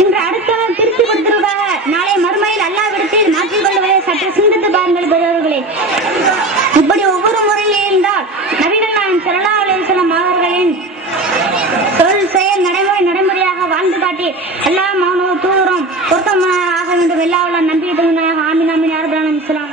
இன்று அடுத்தவர் திருத்தி கொடுத்திருப்பாங்க. நாளை மறுமையில் அல்லாவிடத்தில் மாற்றிக் கொள்வதை சற்று சிந்தித்து பாருங்கள் பெரியவர்களே. இப்படி ஒவ்வொரு முறையில் இருந்தால் நபிகள் நாயகம் ஸல்லல்லாஹு அலைஹி வஸல்லம் அவர்களின் சொல் செயல் நடைமுறையாக வாழ்ந்து காட்டி அல்லாஹ் மௌனோ தூரம் பொருத்தமாக வேண்டும். எல்லா நம்பிக்கை ஆமீன் ஆமீன் யா ரப்பல் இஸ்லாம்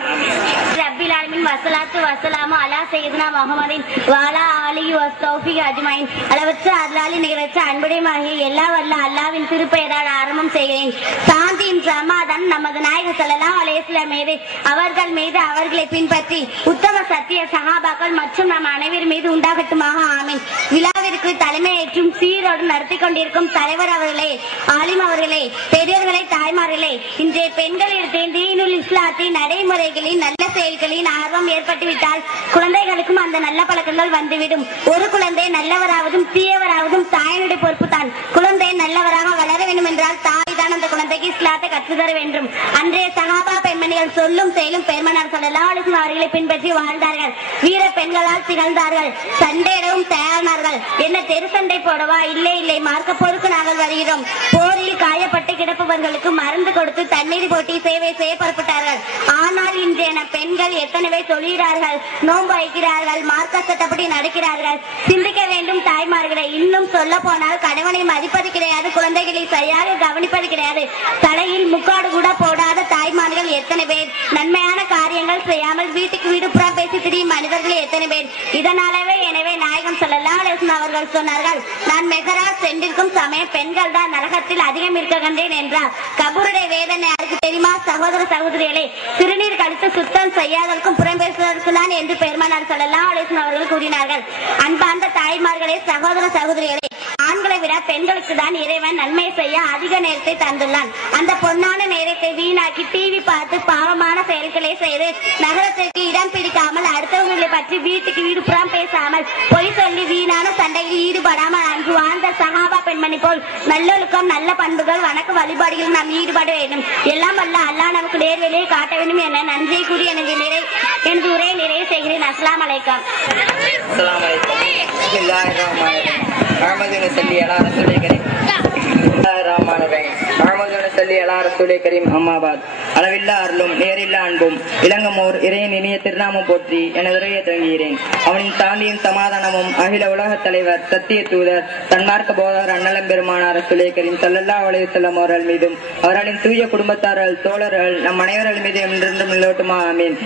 ரப்பில் ஆலமீன் வஸலாத்து வஸலாமு அலா சய்யிதுனா முஹம்மதின் வஅலா ஆலிஹி வஸஹ்பிஹி அஜ்மஈன். அளவற்ற அருளாளி நிகரற்ற அன்புடையமாகிய எல்லா வல்ல அல்லாஹ்வின் திருப்பெயரால் ஆரம்பம் செய்கிறேன். சாந்தியும் சமாதானம் நமது நாயகர் ஸல்லல்லாஹு அலைஹி வஸல்லம் மீது, அவர்கள் மீது, அவர்களை பின்பற்றி உத்தம சத்திய சஹாபாக்கள் மற்றும் நம் அனைவர் மீது உண்டாகட்டுமாக. ஆமீன். விழாவிற்கு தலைமையேற்றும் சீரோடு நடத்தி கொண்டிருக்கும் தலைவர் அவர்களே, ஆலிம் அவர்களே, பெரியவர்களே, தாய்மார்களே, இன்றைய பெண்களிடத்தில் தீனுல் இஸ்லாத்தின் நடைமுறைகளின் நல்ல செயல்களின் ஆர்வம் ஏற்பட்டுவிட்டால் குழந்தைகளுக்கும் அந்த நல்ல பழக்கங்கள் வந்துவிடும். ஒரு குழந்தை நல்லவராவதும் தீயவராவதும் தாயினுடைய பொறுப்பு தான். குழந்தை நல்லவராக வளர வேண்டும் என்றால் தாய் தான் அந்த குழந்தைக்கு இஸ்லாத்தை கற்றுத்தர வேண்டும். அன்றைய சஹாபா பெண்மணிகள் சொல்லும் செயலும் பெருமானார் ஸல்லல்லாஹு அலைஹி வஸல்லம் அவர்களை பின்பற்றி வாழ்ந்தார்கள். வீர பெண்களால் திகழ்ந்தார்கள். சண்டையிடவும் தயாரானார்கள். என்ன தெரு சண்டை போடவா? இல்லை இல்லை, மார்க்க போருக்கு நாங்கள் வருகிறோம். போரில் காயப்பட்டு கிடப்பவர்களுக்கு மருந்து கொடுத்து தண்ணீர் போட்டி சேவை செய்ய புறப்பட்டார்கள். ஆனால் இன்றைய பெண்கள் எத்தனை சொல்கிறார்கள், நோன்பு வைக்கிறார்கள், மார்க்க சட்டப்படி நடக்கிறார்கள். சிந்திக்க வேண்டும் தாய்மார்களை. இன்னும் சொல்ல போனால் கணவனை மதிப்பது கிடையாது, குழந்தைகளை சரியாக கவனிப்பது கிடையாது. தலையில் முக்காடு கூட போடாத தாய்மார்கள் எத்தனை பேர்? நன்மையான காரியங்கள் செய்யாமல் வீட்டுக்கு வீடு புறா பேசி திரியும் மனிதர்கள் எத்தனை பேர்? இதனாலவே எனவே நாயகம் ஸல்லல்லாஹு அலைஹி வஸல்லம் அவர்கள் சொன்னார்கள், நான் மெஹராஜ் சென்றிருக்கும் சமயம் பெண்கள் தான் நரகத்தில் அதிகம் இருக்கின்றேன் என்றார். கபூருடைய வேதனை யாருக்கு தெரியுமா? சகோதர சகோதரிகளே, சிறுநீர் கழித்து சுத்தம் செய்யாதவர்களுக்கும் புறம் பேசுவதற்குதான் என்று பெருமானார் ஸல்லல்லாஹு அலைஹி வஸல்லம் அவர்கள் கூறினார்கள். அன்பார்ந்த தாய்மார்களே, சகோதர சகோதரிகளே, ஆண்களை விட பெண்களுக்கு தான் இறைவன் நன்மை செய்ய அதிக நேரத்தை தந்துள்ளான். அந்த பொன்னான நேரத்தை வீணாக்கி டிவி பார்த்து பாவமான செயல்களை செய்து நகரத்திற்கு இடம் பிடிக்காமல் அடுத்தவர்களை பற்றி வீட்டுக்கு வீடு புறம் பேசாமல் பொய் சொல்லி வீணான சண்டையில் ஈடுபடாமல் அங்கு வாழ்ந்த சஹாபா பெண்மணி போல் நல்லொழுக்கம், நல்ல பண்புகள், வணக்க வழிபாடுகள் நாம் ஈடுபட வேண்டும். எல்லாம் அல்ல அல்லாஹ் நமக்கு நேர்வழியை காட்ட வேண்டும் என நன்றி கூறி எனது உரையை நிறைவு செய்கிறேன். அஸ்ஸலாமு அலைக்கும். அளவில்லா அருளும் நேரில்லா அன்பும் இளங்கமோர் இறையன் இனிய திருநாமம் போற்றி எனதுரையை தொடங்குகிறேன். அவனின் சாந்தியும் சமாதானமும் அகில உலக தலைவர் சத்திய தூதர் தன்மார்க்க போதர் அண்ணலம் பெருமானார் ரசூலே கரீம் ஸல்லல்லாஹு அலைஹி வஸல்லம் அவர்கள் மீதும் அவர்களின் தூய குடும்பத்தார்கள் தோழர்கள் நம் அனைவர்கள் மீது என்றென்றும் நிலவட்டுமா. ஆமீன்.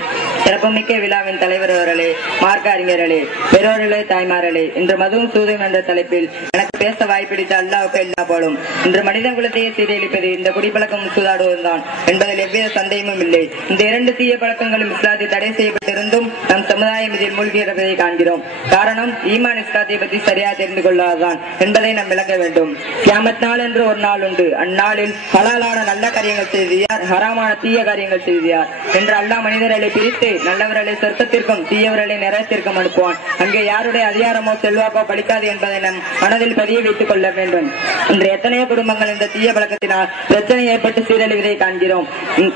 சிறப்புமிக்க விழாவின் தலைவர் அவர்களே, மார்க்க அறிஞர்களே, பெற்றோர்களே, தாய்மார்களே, இன்று மதுவும் சூதும் என்ற தலைப்பில் எனக்கு பேச வாய்ப்பிடித்த அல்லாஹ்வுக்கு எல்லா போலும். இன்று மனித குலத்தையே சீரழிப்பது இந்த குடிப்பழக்கம் சூதாடுவதுதான் என்பதில் எவ்வித சந்தேகமும் இல்லை. இந்த இரண்டு தீய பழக்கங்களும் இஸ்லாத்தில் தடை செய்யப்பட்டிருந்தும் நம் சமுதாயம் இதில் மூழ்கியிருப்பதை காண்கிறோம். காரணம் ஈமான் இஸ்லாத்தை பற்றி சரியாக தெரிந்து கொள்ளாதான் என்பதை நாம் விளக்க வேண்டும். கியாமத் நாள் என்று ஒரு நாள் உண்டு. அந்நாளில் ஹலாலான நல்ல காரியங்கள் செய்தியார், ஹராமான தீய காரியங்கள் செய்தியார் என்று அல்லாஹ் மனிதர்களை பிரித்து நல்லவர்களை சொர்க்கத்திற்கும் தீயவர்களை நரகத்திற்கும் அனுப்புவான். அங்கே யாருடைய அதிகாரமோ செல்வாக்கோ பலிக்காது என்பதை நம் மனதில் பதிய வைத்துக் கொள்ள வேண்டும். இன்று எத்தனையோ குடும்பங்கள் இந்த தீய பழக்கத்தினால் பிரச்சனை ஏற்பட்டு சீரழிவதை காண்கிறோம்.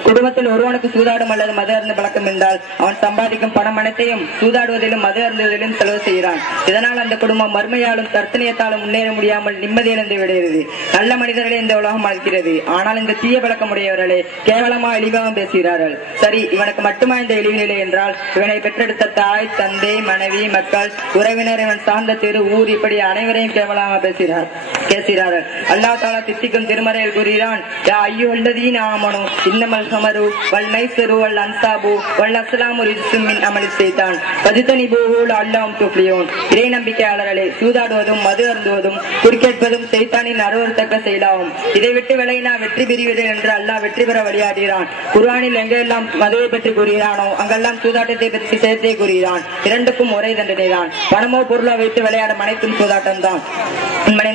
குடும்பத்தில் ஒருவனுக்கு சூதாடும் அல்லது மது அருந்து பழக்கம் என்றால் அவன் சம்பாதிக்கும் பணம் அனைத்தையும் சூதாடுவதிலும் மது அருந்துவதிலும் செலவு செய்கிறான். இதனால் அந்த குடும்பம் மர்மையாலும் தர்த்தனியத்தாலும் முன்னேற முடியாமல் நிம்மதி இழந்து விடுகிறது. நல்ல மனிதர்களை இந்த உலகம் அழைக்கிறது. ஆனால் இந்த தீய பழக்கம் உடையவர்களே கேவலமா இழிவாக பேசுகிறார்கள். சரி, இவனுக்கு மட்டுமா இந்த இழிவு நிலை என்றால் இவனை பெற்றெடுத்த தாய், தந்தை, மனைவி, மக்கள், உறவினர், இவன் சார்ந்த தெரு, ஊர், இப்படி அனைவரையும் கேவலமாக பேசுகிறார்கள். அல்லாஹ் தஆலா தித்திக்கும் திருமறையில் கூறுகிறான், யா அய்யுஹல்லதீன ஆமனூ இன்னமல் ஹமரு வல் மைஸிரு வல் அன்சாபு வல் அஸ்லாமு ரிஜ்சும் மின் அமலி ஷைத்தான் ஃபஜ்தனிபூஹு லஅல்லஹும் துஃப்லிஹூன். இறை நம்பிக்கையாளர்களே, சூதாடுவதும் மது அருந்துவதும் குறுக்கேட்பதும் சைத்தானின் அருவருத்தக்க செயலாகும். இதை விட்டு விலகினா வெற்றி பெறுவீர்கள் என்று அல்லாஹ் வெற்றி பெற வழியாடுகிறான். குர்ஆனில் எங்கெல்லாம் மதுவை பற்றி கூறுகிறானோ அங்கெல்லாம் சூதாட்டத்தை பற்றி சேர்த்தே கூறுகிறான். இரண்டுக்கும் ஒரே தண்டனை தான். பணமோ பொருளோ வைத்து விளையாடும் அனைத்தும் சூதாட்டம் தான்.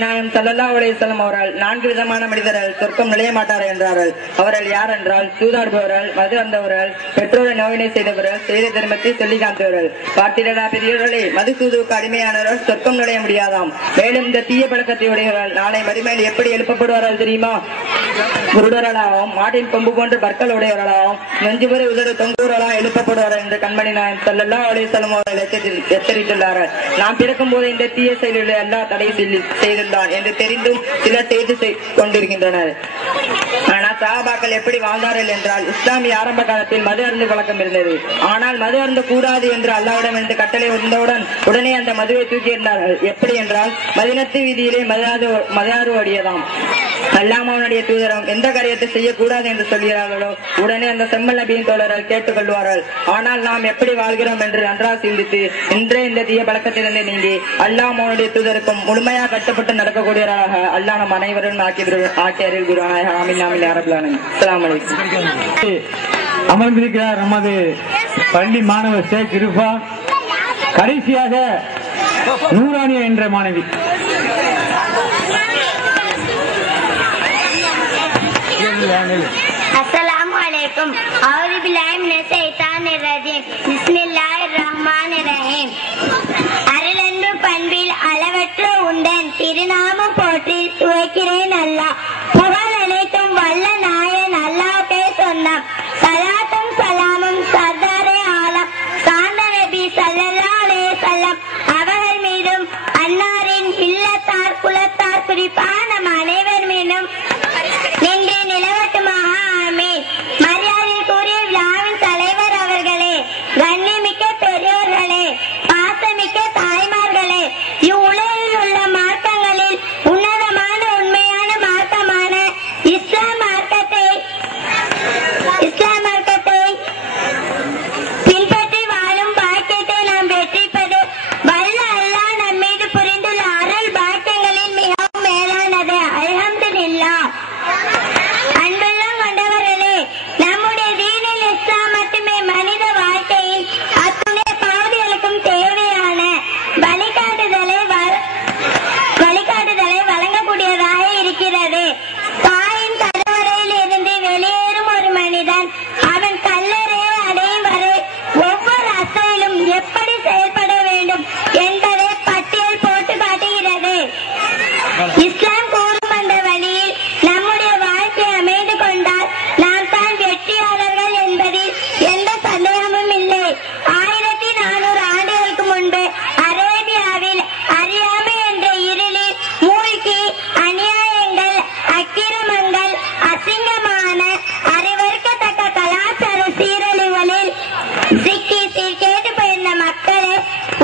நாயகம் ஸல்லல்லாஹு அலைஹி வஸல்லம் அவர்கள் 4 விதமான மனிதர்கள் சொர்க்கம் நுழைய மாட்டார்கள் என்றார்கள். அவர்கள் யார் என்றால் சூதாடுபவர்கள், மது அருந்தவர்கள், பெற்றோரை நோயினை செய்தவர்கள், செய்த தர்மத்தை சொல்லி காண்பவர்கள். பார்த்தீர்களா பெரியவர்களே, மது சூதுவுக்கு அடிமையானவர்கள் சொர்க்கம் நுழைய முடியாதாம். மேலும் இந்த தீய பழக்கத்தை உடையவர்கள் நாளை மறுமையில் எப்படி எழுப்பப்படுவார்கள் தெரியுமா? குருடர்களாகவும் மாட்டின் கொம்பு போன்ற பற்கள் உடையவர்களாகவும் நெஞ்சுபுரை உதடு தொங்குவர்களாக எழுப்பப்படுவார்கள் என்று கண்மணி நாயகம் ஸல்லல்லாஹு அலைஹி வஸல்லம் அவர்கள் எச்சரித்துள்ளார்கள். நாம் பிறக்கும் போது இந்த தீய செயல்களை அல்லாஹ் தடை செய்துள்ளான் என்று என்று தெரிந்தும் சிலர் செய்து கொண்டிருக்கின்றனர். ஆனால் சஹாபாக்கள் எப்படி வாழ்ந்தார்கள் என்றால், இஸ்லாமிய ஆரம்ப காலத்தில் மது அருந்து பழக்கம் இருந்தது. ஆனால் மது அருந்த கூடாது என்று அல்லாஹ்விடம் இருந்து கட்டளை வந்தவுடன் உடனே அந்த மதுவை தூக்கி இருந்தார்கள். எப்படி என்றால், மதீனத்து வீதியிலே மதாறு ஓடியதாம். அல்லாஹ்வுடைய தூதரம் எந்த காரியத்தை செய்யக்கூடாது என்று சொல்கிறார்களோ உடனே அந்த செம்மல் நபியின் தோழர்கள் கேட்டுக் கொள்வார்கள். ஆனால் நாம் எப்படி வாழ்கிறோம் என்று நன்றாக சிந்தித்து இன்றே இந்த தீய பழக்கத்திலிருந்து நீங்கி அல்லாஹ்வுடைய தூதருக்கும் முழுமையாக கட்டுப்பட்டு நடக்கக்கூடியவராக அல்லாஹ் நம் அனைவரும் ஆக்கி அருள்கிறார். ஆமீன் ஆமீன் யா ரப்பல் ஆலமீன். அஸ்ஸலாமு அலைக்கும். அமர்ந்திருக்கிறார் நமது பள்ளி மாணவர் ஷேக் இர்ஃபான். கடைசியாக நூரானியா என்ற மாணவி. அஸ்ஸலாமு அலைக்கும். அஊது பில்லாஹி மினஷ் ஷைத்தானிர் ரஜீம். பிஸ்மில்லாஹிர் ரஹ்மானிர் ரஹீம். அருளென்று பண்பில் அளவற்ற உண்டன் திருநாமம் போற்றி துவைக்கிறேன் அல்லாஹ். புகழ் அனைத்தும் வல்ல நாயன் அல்லாஹ்வே சொன்னான். சலாத்தும் சலாமும் சர்தாரே ஆலம் சாந்த நபி ஸல்லல்லாஹு அலைஹி வஸல்லம் அவர்கள் மீதும் அன்னாரின் இல்லத்தார் குலத்தார் குறிப்பான நம் அனைவர் மீதும் நின்று நிலவட்டுமாக. ஆமீன். மரியாதைக்குரிய விழாவின் தலைவர் அவர்களே, கண்ணிமிக்க பெரியோர்களே, பாசமிக்க தாய்மார்களே, இவ்வுலகில் உள்ள மார்க்கங்களில் உன்னதமான உண்மையான மார்க்கமான இஸ்லாம் மார்க்கத்தை பின்பற்றி வாழும் பாக்கியத்தை நாம் வெற்றிப்பது வல்ல அல்லாஹ் நம் மீது புரிந்துள்ள அருள் பாக்கியங்களில் மிகவும் மேலானது. அல்ஹம்துலில்லாஹ். அன்பெல்லாம் கொண்டவர்களே, நம்முடைய தீனில் இஸ்லாம் மட்டுமே மனித வாழ்க்கையின் அத்துணை பகுதிகளுக்கும் தேவையான வழிகாட்டுதலை வழங்கக்கூடியதாக இருக்கிறது. தாயின் கருவறையில் இருந்து வெளியேறும் ஒரு மனிதன் அவன் கல்லறையை அடையும் வரை ஒவ்வொரு அசையிலும் எப்படி செயல்பட வேண்டும் என்பதை பட்டியல் போட்டு காட்டுகிறது. இஸ்லாம் கூறும் அந்த வழியில் நம்முடைய வாழ்க்கை அமைந்து கொண்டால் நாம் தான் வெற்றியாளர்கள் என்பதில் எந்த சந்தேகமும் இல்லை. 1400 ஆண்டுகளுக்கு முன்பு அரேபியாவில் அறியாமை என்ற இருளில் மூழ்கி அநியாயங்கள், அக்கிரமங்கள், அசிங்கமான அறிவறுக்கத்தக்க கலாச்சார சீரழிவுகளில் சிக்கி சீர்கேட்டு போயிருந்த மக்களை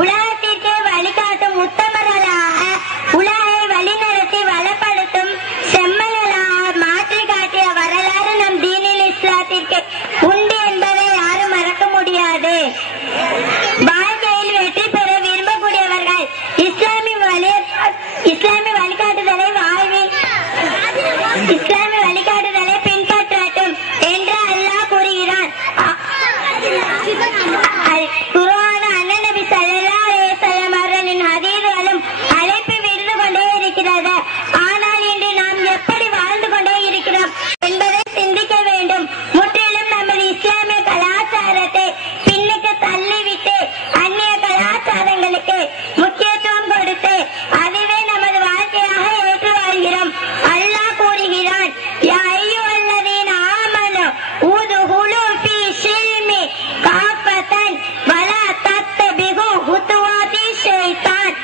உலகத்திற்கு வழிகாட்டும் உத்தமர்களாக, உலகை வழிநடத்தி வளப்படுத்தும் செம்மல்களாக மாற்றி காட்டிய வரலாறு நம் தீனில் இஸ்லாத்திற்கு உண்டு என்பதை யாரும் மறக்க முடியாது. வாழ்க்கையில் வெற்றி பெற விரும்பக்கூடியவர்கள் இஸ்லாமிய வழிகாட்டுதலை பின்பற்றட்டும் என்று அல்லாஹ் கூறுகிறான். குர்ஆன் அண்ணன் நபி ஸல்லல்லாஹு அலைஹி வஸல்லம் அவர்களின் ஹதீஸ்களும் அழைப்பு விடுத்து கொண்டே இருக்கிறது. ஆனால் இன்று நாம் எப்படி வாழ்ந்து கொண்டே இருக்கிறோம் என்பதை சிந்திக்க வேண்டும். முற்றிலும் நமது இஸ்லாமிய கலாச்சாரத்தை பின்னுக்கு தள்ளிவிட்டு அந்நிய கலாச்சாரங்களுக்கு முக்கியத்துவம் கொடுத்து அதுவே நமது வாழ்க்கையாக ஏற்று வாழ்கிறோம். அல்லாஹ் கூறுகிறான், யா அய்யுஹல்லதீன ஆமனு உதுஹுலு ஃபீ ஸில்மி காஃபத்தன் வலா தத்தபிகு ஹுதுவாதி ஷைத்தான்.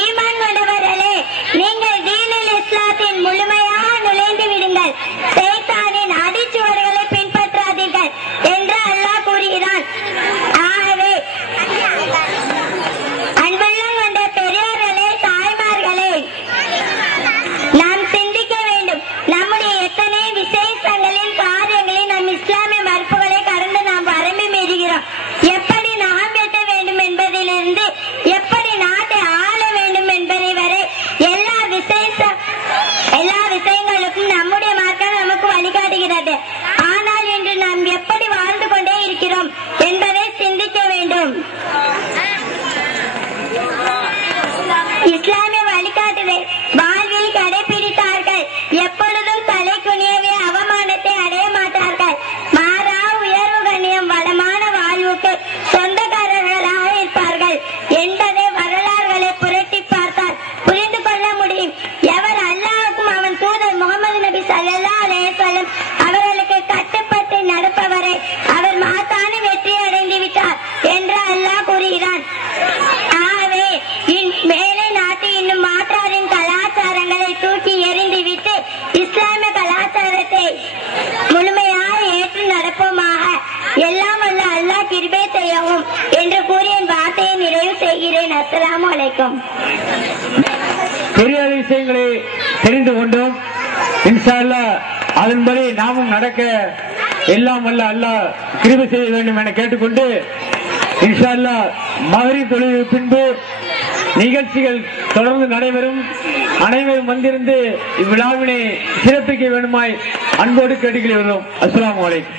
ஈமான் கொண்டவர்களே, நீங்கள் தீனுல் இஸ்லாத்தின் முழுமையாக நுழைந்து விடுங்கள், ஷைத்தானின் அடிச்சுவடுகளை பின்பற்றாதீர்கள் என்று அல்லாஹ் கூறுகிறான். ஆகவே அன்பெல்லாம் கொண்ட பெரியோர்களே, தாய்மார்களே, நாம் சிந்திக்க வேண்டும். நம்முடைய எத்தனை விசேஷங்களின் காரியங்களில் நம் இஸ்லாமிய மறுப்புகளை கடந்து நாம் வரம்பி மீறுகிறோம். எப்படி நாம் வெட்ட வேண்டும் என்பதிலிருந்து எப்படி நாட்டை ஆள வேண்டும் என்பதை வரை எல்லா விஷயங்களுக்கும் நம்முடைய மார்க்கம் நமக்கு வழிகாட்டுகிறது. ஆனால் இன்று நாம் எப்படி வாழ்ந்து கொண்டே இருக்கிறோம் என்பதை சிந்திக்க வேண்டும். இஸ்லாமிய வழிகாட்டுதலை வாழ்வில் கடைபிடித்தார்கள். எப்பொழுதும் தலை குனியவே அவமானத்தை அடைய மாட்டார்கள். மாறா உயர்வு கண்ணியம் வளமான வாழ்வுக்கு சொந்தக்காரர்களாக இருப்பார்கள் என்பதை வரலாறுகளை புரட்டி பார்த்தால் புரிந்து கொள்ள முடியும். எவர் அல்லாஹ்வுக்கும் அவன் தூதர் முகமது நபி ஸல்லல்லாஹு அலைஹி வஸல்லம் அவர்களுக்கு சொன்னதை முழுமையாக ஏற்று நடப்போமாக. எல்லாம் வல்ல அல்லாஹ் கிருபை செய்யவும் என்று கூறி என் வார்த்தையை நிறைவு செய்கிறேன். அஸ்ஸலாமு அலைக்கும். பெரிய விஷயங்களை தெரிந்து கொண்டோம். இன்ஷா அல்லாஹ் அதன்படி நாமும் நடக்க எல்லாம் வல்ல அல்லாஹ் கிருபை செய்ய வேண்டும் என கேட்டுக்கொண்டு இன்ஷா அல்லாஹ் மகரிப் தொழுகை பின்பு நிகழ்ச்சிகள் தொடர்ந்து நடைபெறும். அனைவரும் வந்திருந்து இவ்விழாவினை சிறப்பிக்க வேண்டுமாய் அன்போடு கேட்டுக்கொள்கிறோம். அஸ்ஸலாமு அலைக்கும்.